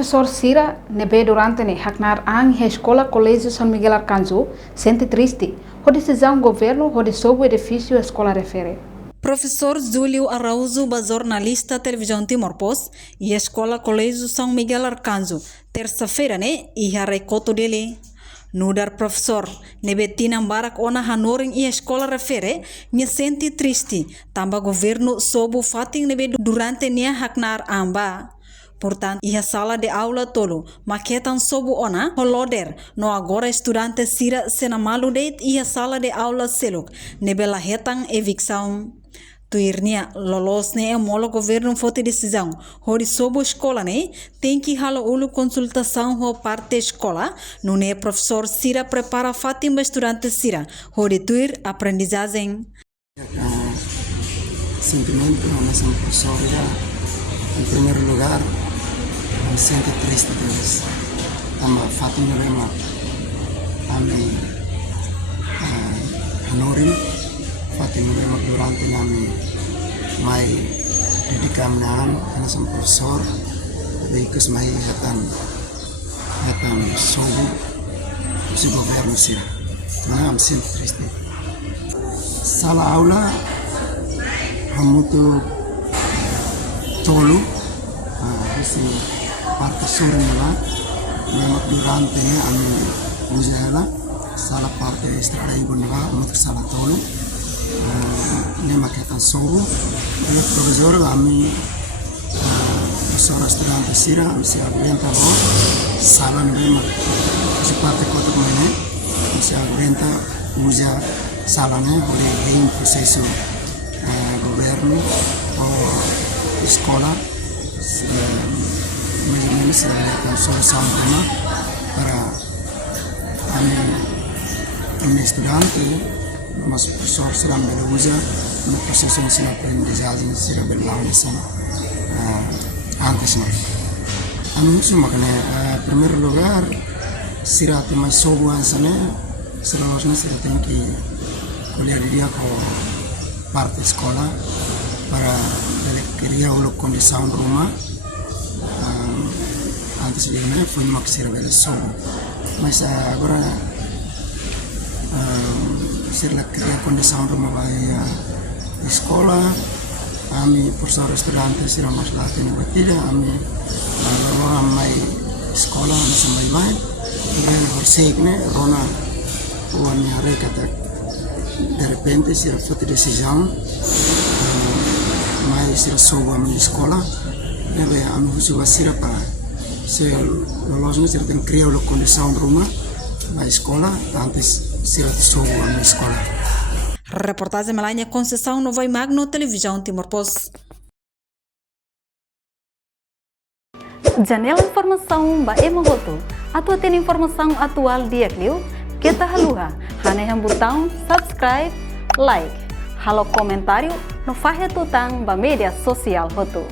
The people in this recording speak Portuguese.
Professor Sira nebe durante ne haknar ang escola Colégio São Miguel Arcanjo sente triste a decisão governo de sob o edifício escola refere. Professor Júlio Araújo, jornalista televisão Timor-Post e escola Colégio São Miguel Arcanjo, terça-feira e a recoto dele. Nudar professor, nebetina barak ona hanoring e escola refere, me sente triste, tamba governo sob o fating nebe durante nia haknar amba. Portanto, a sala de aula tolo, maquetan sob ona, holoder, no agora estudante sira senamalu deit e a sala de aula seluk, nebela hetang evicção. Tuirnia lolos ne molo governo fote decisão, hori sob escola tem que halo ulu consultação ho parte escola, no ne professor sira prepara fatima estudante sira, hori tuir aprendizagem. Sentimento, mas um professor em primeiro lugar, me sente triste deles. Ama fatima rema, ami hanorim, fatima rema durante nami mai didikam nan, ana som professor, beikus mai hatan sobu, si governo sira. Nah, me sente triste. Sala aula, hamutu tolu, isi parte sore nela, memang durante ami muzela, sala parte estrada ibu nela, untuk sala tolu, nema kata soru, dia profesor ami profesor estudante sira, ami si agurenta lo, sala nema, si parte kotak mana, si agurenta muza salane boleh gain proseso governo o escola, menos será solução para um estudante, mas professor será berusaha no processo de aprendizagem será berlangsung antes anúncio makanya primeiro lugar será mais sobuan sana seharusnya será tem que olhar dia com parte escola para queria uma condição rumah antes de foi uma que serve sob mas agora será queria condição rumah vai escola ami professor estudante será mais lá tem batida ami orang mai sekolah sampai mai dan bersih rona uangnya mereka tak de repente será feita decisão mai será sob a escola deve a mim juga será para se lolosnya será tem criar uma condição rumah na escola antes será sob a escola. Reportagem Melania Conceição no Vai Magno Televisão Timor-Post. Janela informação ba emogoto. Atua tem informação atual dia kliu. Kita haluha. Hane botão subscribe, like. Halo comentário no fahe tutang ba media sosial hotu.